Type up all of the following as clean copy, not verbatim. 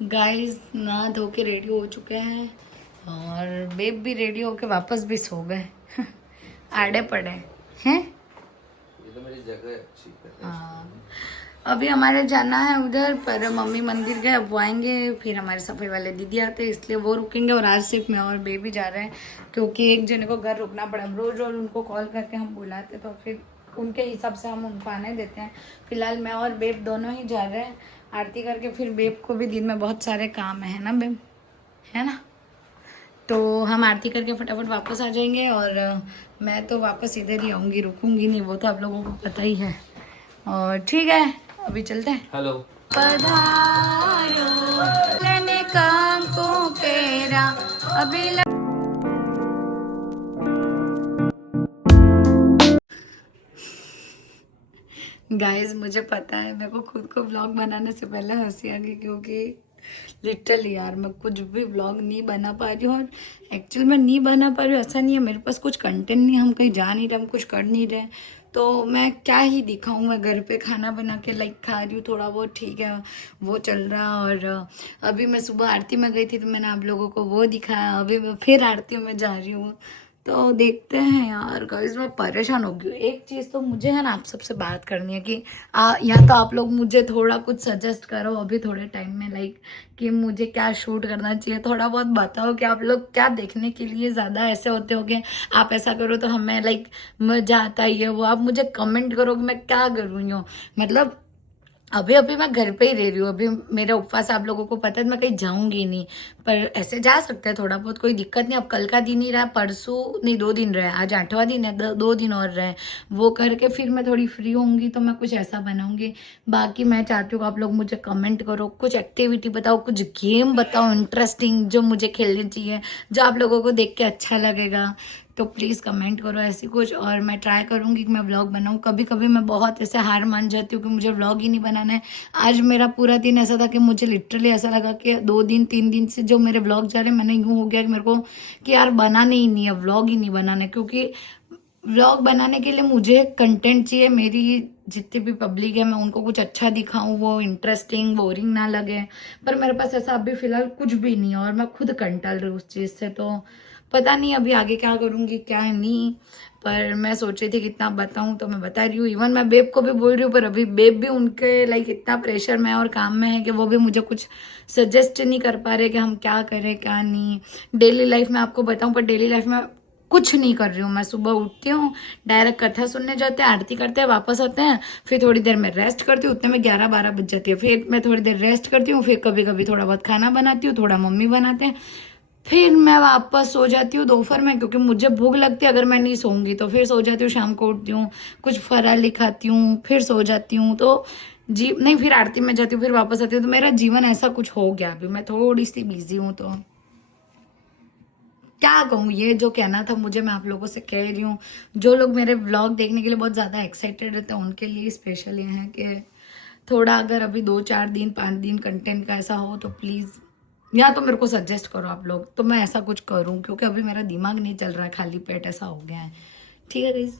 Guys नहा धो के रेडी हो चुके हैं और बेब भी रेडी होके वापस भी सो गए। आड़े पड़े हैं। ये तो मेरी जगह अच्छी है। हाँ, अभी हमारे जाना है उधर पर मम्मी मंदिर गए, अब वो आएंगे फिर हमारे सफाई वाले दीदी आते हैं इसलिए वो रुकेंगे और आज सिर्फ मैं और बेबी जा रहे हैं क्योंकि एक जने को घर रुकना पड़ा। रोज रोज उनको कॉल करके हम बुलाते तो फिर उनके हिसाब से हम उनको आने देते हैं। फिलहाल मैं और बेब दोनों ही जा रहे हैं आरती करके, फिर बेब को भी दिन में बहुत सारे काम है ना बेब, है ना। तो हम आरती करके फटाफट वापस आ जाएंगे और मैं तो वापस इधर ही आऊँगी, रुकूंगी नहीं, वो तो आप लोगों को पता ही है। और ठीक है अभी चलते हैं। हेलो पधारो लेने काम को केरा अभी गाइस मुझे पता है मेरे को खुद को व्लॉग बनाने से पहले हंसी आ गई क्योंकि लिटरली यार मैं कुछ भी व्लॉग नहीं बना पा रही हूँ। और एक्चुअल में नहीं बना पा रही हूँ ऐसा नहीं है, मेरे पास कुछ कंटेंट नहीं, हम कहीं जा नहीं रहे, हम कुछ कर नहीं रहे, तो मैं क्या ही दिखाऊँ। मैं घर पे खाना बना के लाइक खा रही हूँ, थोड़ा बहुत ठीक है वो चल रहा। और अभी मैं सुबह आरती में गई थी तो मैंने आप लोगों को वो दिखाया, अभी मैं फिर आरती में जा रही हूँ। तो देखते हैं यार गाइस, मैं परेशान हो गई हूँ। एक चीज़ तो मुझे है ना आप सबसे बात करनी है कि या तो आप लोग मुझे थोड़ा कुछ सजेस्ट करो अभी थोड़े टाइम में, लाइक कि मुझे क्या शूट करना चाहिए, थोड़ा बहुत बताओ कि आप लोग क्या देखने के लिए ज़्यादा ऐसे होते हो कि आप ऐसा करो तो हमें लाइक मजा आता ही है वो। आप मुझे कमेंट करो कि मैं क्या करूँ यूँ। मतलब अभी अभी मैं घर पे ही रह रही हूँ, अभी मेरा उपवास आप लोगों को पता है, मैं कहीं जाऊंगी नहीं, पर ऐसे जा सकते हैं थोड़ा बहुत, कोई दिक्कत नहीं। अब कल का दिन ही रहा, परसों नहीं 2 दिन रहे, आज 8वां दिन है, 2 दिन और रहे, वो करके फिर मैं थोड़ी फ्री होंगी तो मैं कुछ ऐसा बनाऊंगी। बाकी मैं चाहती हूँ आप लोग मुझे कमेंट करो, कुछ एक्टिविटी बताओ, कुछ गेम बताओ इंटरेस्टिंग जो मुझे खेलनी चाहिए, जो आप लोगों को देख के अच्छा लगेगा, तो प्लीज़ कमेंट करो ऐसी कुछ। और मैं ट्राई करूँगी कि मैं व्लॉग बनाऊँ। कभी कभी मैं बहुत ऐसे हार मान जाती हूँ कि मुझे व्लॉग ही नहीं बनाना है। आज मेरा पूरा दिन ऐसा था कि मुझे लिटरली ऐसा लगा कि 2 दिन 3 दिन से जो मेरे व्लॉग जा रहे हैं, मैंने यूँ हो गया कि मेरे को कि यार बनाने ही नहीं है, व्लॉग ही नहीं बनाना है, क्योंकि व्लॉग बनाने के लिए मुझे कंटेंट चाहिए। मेरी जितनी भी पब्लिक है मैं उनको कुछ अच्छा दिखाऊं, वो इंटरेस्टिंग बोरिंग ना लगे, पर मेरे पास ऐसा अभी फिलहाल कुछ भी नहीं है और मैं खुद कंटाल रही हूँ उस चीज़ से। तो पता नहीं अभी आगे क्या करूँगी क्या नहीं, पर मैं सोच रही थी कितना बताऊँ तो मैं बता रही हूँ। इवन मैं बेब को भी बोल रही हूँ पर अभी बेब भी उनके लाइक इतना प्रेशर में और काम में है कि वो भी मुझे कुछ सजेस्ट नहीं कर पा रहे कि हम क्या करें क्या नहीं। डेली लाइफ में आपको बताऊँ, पर डेली लाइफ में कुछ नहीं कर रही हूँ। मैं सुबह उठती हूँ, डायरेक्ट कथा सुनने जाते हैं, आरती करते हैं, वापस आते हैं, फिर थोड़ी देर में रेस्ट करती हूँ, उतने में 11-12 बज जाती है, फिर मैं थोड़ी देर रेस्ट करती हूँ, फिर कभी कभी थोड़ा बहुत खाना बनाती हूँ, थोड़ा मम्मी बनाते हैं, फिर मैं वापस सो जाती हूँ दोपहर में क्योंकि मुझे भूख लगती है। अगर मैं नहीं सोऊंगी तो फिर सो जाती हूँ, शाम को उठती हूँ, कुछ फराली खाती हूँ, फिर सो जाती हूँ, तो जी नहीं फिर आरती में जाती हूँ, फिर वापस आती हूँ। तो मेरा जीवन ऐसा कुछ हो गया, अभी मैं थोड़ी सी बिजी हूँ, तो क्या कहूँ, ये जो कहना था मुझे मैं आप लोगों से कह रही हूँ। जो लोग मेरे व्लॉग देखने के लिए बहुत ज़्यादा एक्साइटेड रहते हैं उनके लिए स्पेशल ये है कि थोड़ा अगर अभी 2-4 दिन 5 दिन कंटेंट का ऐसा हो तो प्लीज़ या तो मेरे को सजेस्ट करो आप लोग, तो मैं ऐसा कुछ करूँ क्योंकि अभी मेरा दिमाग नहीं चल रहा है, खाली पेट ऐसा हो गया है। ठीक है गाइस,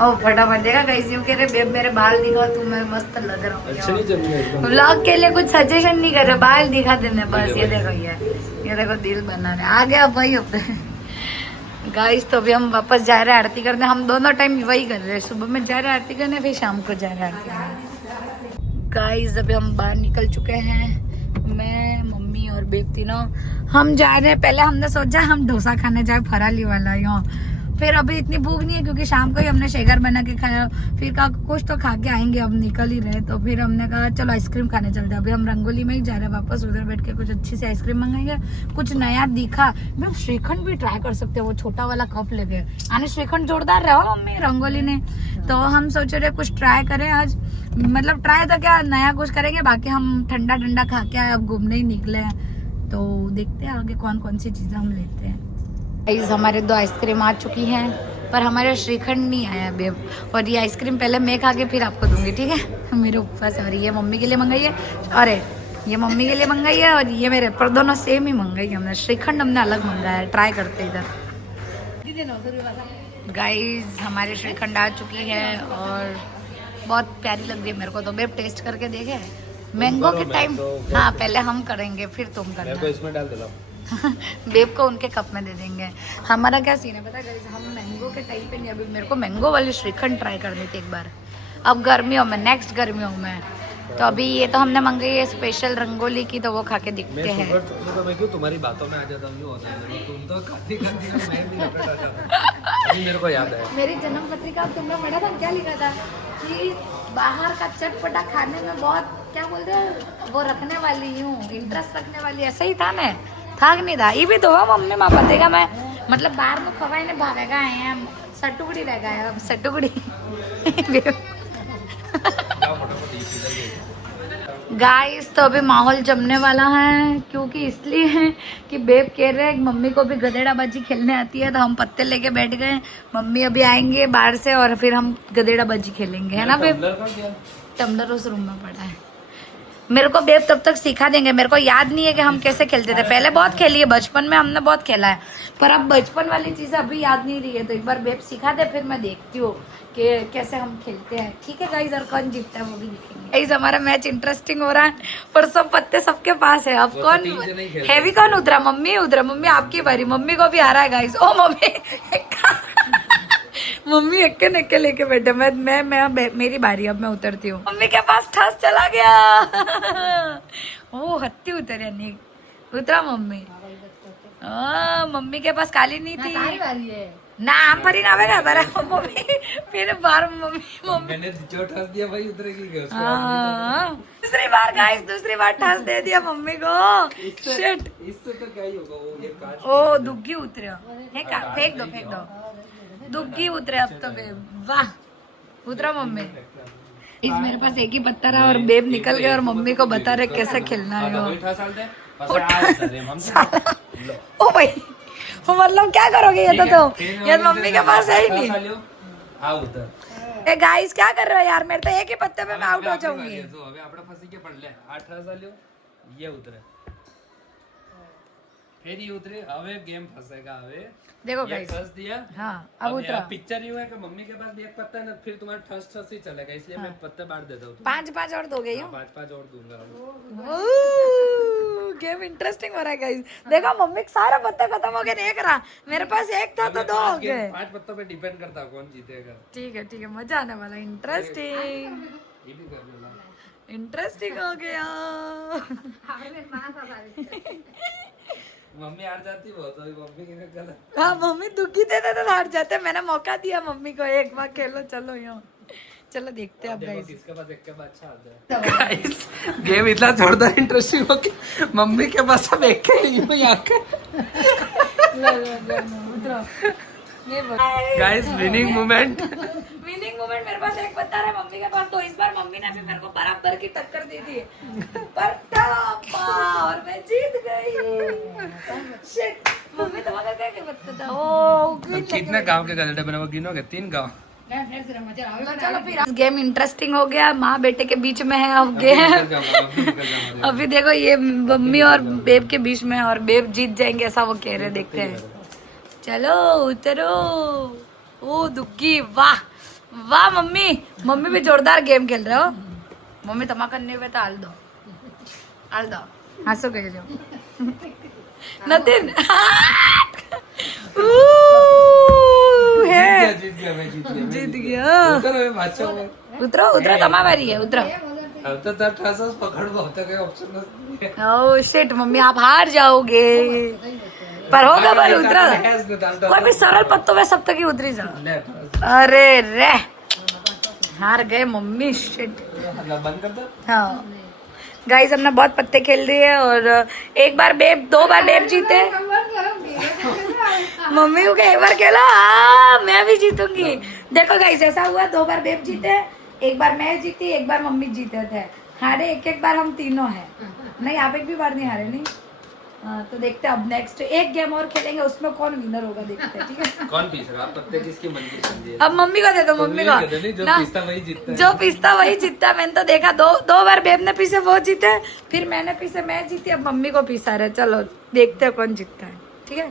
ओ फटाफट देखा गाइस, यूं कह रहे बेब मेरे बाल दिखा, तू मैं मस्त लग रहा हूँ। अच्छा नहीं चल रहा एकदम। व्लॉग के लिए कुछ सजेशन नहीं कर रहे, बाल दिखा देने बस। ये देखो ये देखो दिल बना रहे, आ गया भाई अब गाइस। तो अभी हम वापस जा रहे हैं आरती करने, हम दोनों टाइम वही कर रहे हैं, सुबह में जा रहे हैं आरती करने, फिर शाम को जा रहे हैं आरती करने। गाइस अभी हम बाहर निकल चुके हैं, मैं मम्मी और बेब तीनों हम जा रहे हैं। पहले हमने सोचा हम डोसा खाने जाए फराली वाला यहाँ, फिर अभी इतनी भूख नहीं है क्योंकि शाम को ही हमने शेगर बना के खाया, फिर कहा कुछ तो खा के आएंगे, अब निकल ही रहे, तो फिर हमने कहा चलो आइसक्रीम खाने चलते हैं। अभी हम रंगोली में ही जा रहे हैं वापस, उधर बैठ के कुछ अच्छी सी आइसक्रीम मंगाएंगे। कुछ नया दिखा, मैं श्रीखंड भी ट्राई कर सकते हैं, वो छोटा वाला कप लेके आने, श्रीखंड जोरदार रहा हो मम्मी रंगोली ने, तो हम सोच रहे कुछ ट्राई करें आज। मतलब ट्राई तो क्या नया कुछ करेंगे, बाकी हम ठंडा ठंडा खा के आए, अब घूमने ही निकले हैं, तो देखते हैं आगे कौन कौन सी चीज़ें हम लेते हैं। गाइस हमारे 2 आइसक्रीम आ चुकी हैं पर हमारा श्रीखंड नहीं आया अभी, और ये आइसक्रीम पहले मैं खा के फिर आपको दूंगी, ठीक है। मेरे उपवास, और ये मम्मी के लिए मंगाई है, अरे ये मम्मी के लिए मंगाई है, और ये मेरे पर दोनों सेम ही मंगाई है हमने। श्रीखंड हमने अलग मंगाया है, ट्राई करते इधर। गाइस हमारे श्रीखंड आ चुकी है और बहुत प्यारी लग रही है मेरे को, तो बेब टेस्ट करके देखे मैंगो के टाइम, हाँ पहले हम करेंगे फिर तुम मैं करना। को इसमें डाल देता हूँ। बेब को उनके कप में दे देंगे। हमारा क्या सीन है पता है guys, हम मैंगो के टाइम पे नहीं, अभी मेरे को मैंगो वाली श्रीखंड ट्राई करनी थी एक बार, अब गर्मियों में, नेक्स्ट गर्मियों में। तो अभी ये तो हमने मंगाई है स्पेशल रंगोली की, तो वो खा के दिखते हैं। तो मैं क्यों तुम्हारी बातों में आ जाता हूँ, होता है तुम तो खाती खाती हो, मैं भी निकल जाता हूँ। अभी मेरे को याद है मेरी जन्म पत्रिका तुमने पढ़ा था, क्या लिखा था कि बाहर का चटपटा खाने में बहुत क्या बोलते हैं वो रखने वाली हूँ, इंटरेस्ट रखने वाली, ऐसा ही था ना, था कि नहीं था? ये भी तो हुआ मम्मी माँ पतेगा मैं, मतलब बाहर में खवाई ने भागेगा है, सटुगड़ी रह गया अब सटुगड़ी। गाइस तो अभी माहौल जमने वाला है, क्योंकि इसलिए है कि बेब कह रहे हैं मम्मी को भी गधेड़ाबाजी खेलने आती है, तो हम पत्ते लेके बैठ गए। मम्मी अभी आएंगे बाहर से और फिर हम गधेड़ाबाजी खेलेंगे, है ना बेब? टम्बलर उस रूम में पड़ा है। मेरे को बेब तब तक सिखा देंगे, मेरे को याद नहीं है कि हम कैसे खेलते थे, पहले बहुत खेली है, बचपन में हमने बहुत खेला है, पर अब बचपन वाली चीजें अभी याद नहीं रही है, तो एक बार बेब सिखा दे फिर मैं देखती हूँ कि कैसे हम खेलते हैं, ठीक है गाइस? और कौन जीतता है वो भी दिखेंगे। गाइस हमारा मैच इंटरेस्टिंग हो रहा है, पर सब पत्ते सबके पास है। अब कौन हैवी, कौन उतरा? मम्मी उतरा, मम्मी आपकी बारी, मम्मी को भी आ रहा है गाइस। ओ मम्मी मम्मी एक्के नक्के लेके बैठे, मैं मेरी बारी, अब मैं उतरती हूँ। मम्मी के पास ठस चला गया। ओ हत्ती उतर यानी उतरा मम्मी। मम्मी के पास काली नहीं थी ना, हम पर ही ना आवेगा बारा मम्मी, फिर बार मम्मी मैंने जो ठस दिया भाई उतरेगी क्या? दूसरी बार गाइस, दूसरी बार ठस दे दिया मम्मी को। शिट, इससे तो क्या ही होगा, वो ये कांच। ओ दुग्गी उतरे, फेंक दो फेंक दो, दुग्गी उतरे अब तो बेब। वाह उतरा मम्मी। इस मेरे पास एक ही पत्ता रहा और बेब निकल गए और मम्मी को बता रहे कैसे खेलना है। ओ भाई मतलब क्या करोगे ये तो ये मम्मी के पास है ही नहीं। ए गाइस क्या कर रहे हो यार, मेरे तो एक ही पत्ते पे मैं आउट हो जाऊंगी। હવે આપણે ફસી કે પડલે 8 રસ આલ્યો ये उतरे, फिर ये उतरे, હવે गेम फंसेगा। હવે देखो ये गाइस, फंस दिया। हाँ अब उतरा। पिक्चर यूं है कि मम्मी के पास भी एक पत्ता है ना, फिर तुम्हारा ठस ठस ही चलेगा, इसलिए मैं पत्ते बांट देता हूँ। 5 और दोगे यूं? 5 और दूंगा। गेम इंटरेस्टिंग हो रहा है गाइस। देखो मम्मी के सारे पत्ते खत्म हो गए, एक रहा, मेरे पास एक था तो 2 हो गए। 5 पत्तों पे डिपेंड करता है कौन जीतेगा। ठीक है मजा आने वाला, इंटरेस्टिंग ये भी कर लेना। इंटरेस्टिंग हो गया। मम्मी हार जाती बहुत, अभी मम्मी के गलत। हाँ मम्मी दुखी देते तो हार जाते, मैंने मौका दिया मम्मी को, एक बार खेलो चलो यूं। चलो देखते हैं अब गाइस। किसके पास एक के बाद अच्छा आता है। गाइस गेम इतना जोरदार इंटरेस्टिंग हो कि मम्मी के पास सब एक के यूं ही आके। Guys winning moment, winning moment. मेरे पास एक पत्ता है, मम्मी के पास 2। इस बार मम्मी ने भी मेरे को बराबर की टक्कर दी थी, पर और मैं जीत गई। शिट, मम्मी तुम्हारा क्या पत्ता था? ओ कितने गांव के गधेड़े बने वो गिनोगे? 3 गांव। चलो फिर गेम इंटरेस्टिंग हो गया, माँ बेटे के बीच में है अब गेम। अभी देखो ये मम्मी और बेब के बीच में, और बेब जीत जाएंगे ऐसा वो कह रहे, देखते हैं। चलो उतरो। ओ दुग्गी, वाह वाह मम्मी, मम्मी भी जोरदार गेम खेल रहे हो। मम्मी तमा करने हुए तो हाल दो हंसो कह जाओ नतिन। जीत गया। उतरो तमा बारी है, उतरो। अब तो तब ठसस पकड़ बहुत है, ऑप्शन नहीं है। ओह शिट मम्मी आप हार जाओगे, पर होगा पर उतरा। कोई भी सरल पत्तों में सब तक ही उतरी जा। अरे रे हार गए मम्मी। शिट बंद कर दो। हाँ गाइस हमने बहुत पत्ते खेल रही है, और एक बार बेब 2 बार बेब जीते। मम्मी को एक बार खेला, मैं भी जीतूंगी। देखो गाइस ऐसा हुआ, 2 बार बेब जीते, एक बार मैं जीती, एक बार मम्मी जीते थे। हारे एक बार हम तीनों हैं। नहीं आप एक भी बार नहीं हारे नहीं। तो देखते हैं अब नेक्स्ट एक गेम और खेलेंगे, उसमें कौन विनर होगा देखते हैं, ठीक है? कौन पीस रहा? पत्ते किसकी मन की चल रही है? अब मम्मी को दे दो, मम्मी को। जो पीसता वही जीतता है। जो पीसता वही जीतता। मैंने तो देखा 2 बार बेब ने पीसे वो जीते, फिर मैंने पीसे मैं जीती, अब मम्मी को पीसा रहे। चलो देखते हैं कौन जीतता है, ठीक है?